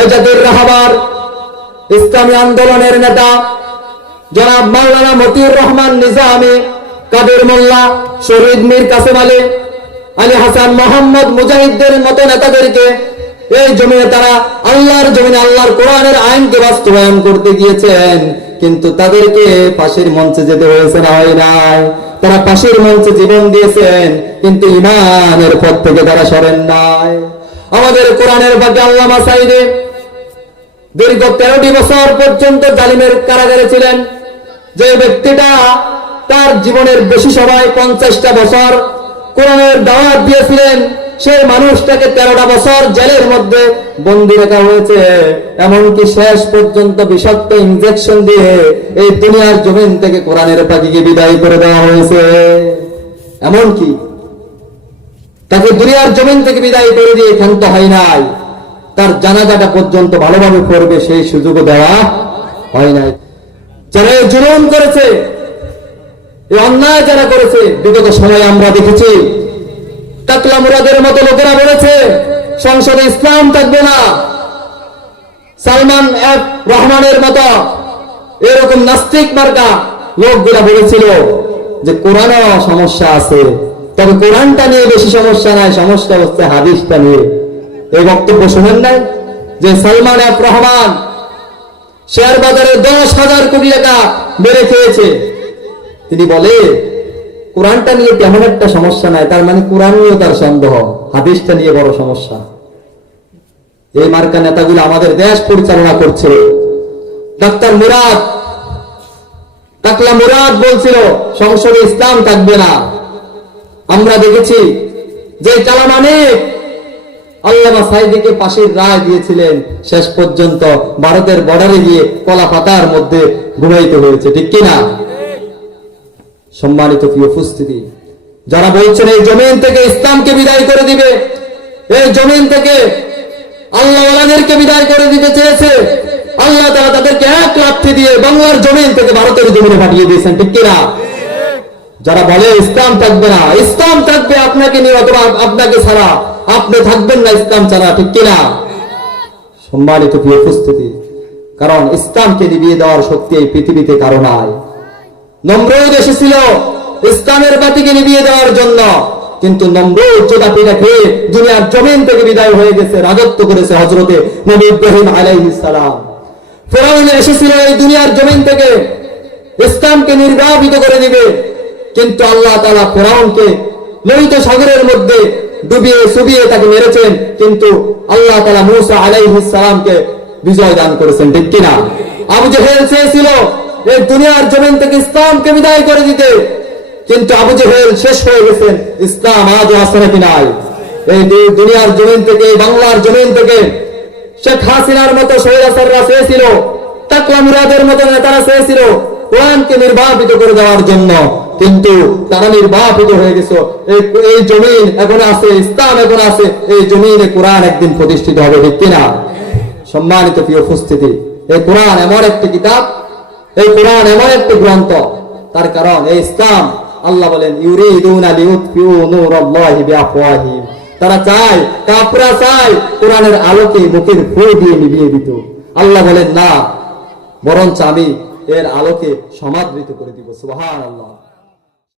এ জাতির রাহাবার, ইসলামী আন্দোলনের নেতা জনাব মাওলানা মতিউর রহমান নিজামী কাদের মোল্লা, শহীদ মীর কাসেম আলী আলী হাসান মোহাম্মদ মুজাহিদদের মতো নেতাদেরকে এই জমিনে তারা আল্লাহর জমিনে আল্লাহর কোরআনের আইনকে বাস্তবায়ন করতে গিয়েছেন, কিন্তু তাদেরকে ফাঁসির মঞ্চে যেতে হয়েছে না, হয় নাই। তারা ফাঁসির মঞ্চে জীবন দিয়েছেন, কিন্তু ইমানের পথ থেকে তারা সরেন নাই। আমাদের কোরআনের বাকি আল্লামা সাইদে দীর্ঘ তেরোটি বছর পর্যন্ত জালিমের কারাগারে ছিলেন। যে ব্যক্তিটা তার জীবনের বেশি সময় পঞ্চাশটা বছর কোরআনের দাওয়াত দিয়েছিলেন, সেই মানুষটাকে তেরোটা বছর জেলের মধ্যে বন্দি রাখা হয়েছে। এমনকি শেষ পর্যন্ত বিষাক্ত ইনজেকশন দিয়ে এই দুনিয়ার জমিন থেকে কোরআনের পাখিকে বিদায় করে দেওয়া হয়েছে। এমনকি তাকে দুনিয়ার জমিন থেকে বিদায় করে দিয়ে ক্ষান্ত হয় নাই। তার জানাজাটা পর্যন্ত ভালোভাবে করবে, সেই সুযোগও দেওয়া হয় নাই। যারা জুলুম করেছে, এই অন্যায় যারা করেছে, বিগত সময়ে আমরা দেখেছি টাকলা মুরাদের মতো লোকেরা বলেছে, সংসদে ইসলাম থাকবে না। সালমান এফ রহমানের মতো এরকম নাস্তিক মার্কা লোকগুলা বলেছিল যে কোরআনও সমস্যা আছে। তবে কোরআনটা নিয়ে বেশি সমস্যা নাই, সমস্যা হচ্ছে হাদিসটা নিয়ে। এই বক্তব্য শুনেন নাই যে সালমান এফ রহমান শেয়ার বাজারে দশ হাজার কোটি টাকা বেড়ে খেয়েছে। তিনি বলে, কোরআনটা নিয়ে তেমন একটা সমস্যা নাই, তার মানে কোরআন নিয়েও তার সন্দেহ, হাদিসটা নিয়ে বড় সমস্যা। এই মার্কা নেতাগুলো আমাদের দেশ পরিচালনা করছে। ডাক্তার মুরাদ টাকলা মুরাদ বলছিল, সংসদে ইসলাম থাকবে না। আমরা দেখেছি যে কালাম অনেক আল্লামা সাইদিকে রায় দিয়েছিলেন। শেষ পর্যন্ত ভারতের বর্ডারে গিয়ে কলা পাতার মধ্যে ঘুমাইতে হয়েছে, ঠিক কিনা? সম্মানিত কি উপস্থিতি, যারা বলছেন এই জমিন থেকে ইসলামকে বিদায় করে দিবে, এই জমিন থেকে আল্লাহওয়ালাদেরকে বিদায় করে দিতে চেয়েছে, আল্লাহ তারা তাদেরকে এক লাথি দিয়ে বাংলার জমিন থেকে ভারতের জমিনে পাঠিয়ে দিয়েছেন, ঠিক কিনা? যারা বলে ইসলাম থাকবে না, ইসলাম থাকবে আপনাকে নিয়ে অথবা আপনাকে ছাড়া। আপনি থাকবেন না ইসলাম ছাড়া, ঠিক কিনা? সম্মানিত উপস্থিতি, কারণ ইসলামকে নিবিয়ে দেওয়ার শক্তি এই পৃথিবীতে কারও নাই। নম্রদ এসেছিল ইসলামের বাতিকে নিবিয়ে দেওয়ার জন্য, কিন্তু নম্রদ চোদা পিঠা খেয়ে দুনিয়ার জমিন থেকে বিদায় হয়ে গেছে, রাজত্ব করেছে হজরতে নবী ইব্রাহিম আলাইহিস সালাম। ফেরাউন এসেছিল এই দুনিয়ার জমিন থেকে, ইসলামকে নির্বাপিত করে দিবে কিন্তু আল্লাহ তাআলা ফেরাউনকে লোহিত সাগরের মধ্যে ডুবিয়ে সুবিয়ে তাকে মেরেছেন, কিন্তু আল্লাহ তাআলা মূসা আলাইহিস সালামকে বিজয় দান করেছেন, ঠিক কিনা? আবু জেহেল চেয়েছিল এই দুনিয়ার জমিন থেকে ইসলামকে বিদায় করে দিতে। কিন্তু আবু জেহেল শেষ হয়ে গেছেন, ইসলাম আজও আসে নাকি নাই? এই দুনিয়ার জমিন থেকে বাংলার জমিন থেকে শেখ হাসিনার মতো শহীদাসাররা চেয়েছিল টাকলা মুরাদের মতো নেতারা চেয়েছিল, কোরআনকে নির্বাপিত করে দেওয়ার জন্য। কিন্তু তারা নির্বাপিত হয়ে গেছে। এই জমিন এখন আছে ইসলাম এখন আছে। এই জমিনে কোরআন একদিন প্রতিষ্ঠিত হবে, ঠিক কিনা? সম্মানিত প্রিয় উপস্থিতি, এই কোরআন এমন একটি কিতাব, এই কোরআন এমন একটি গ্রন্থ, তার কারণ এই ইসলাম, আল্লাহ বলেন, ইউরিদুনা লিউতফিউ নূরাল্লাহি বিআফওয়াহিম তারা চায় কাফরা চায়, কোরআনের আলোকে মুখের ফুল দিয়ে নিভিয়ে দিত। আল্লাহ বলেন, না, বরঞ্চ আমি এর আলোকে সমাদৃত করে দিব। সুবহানাল্লাহ।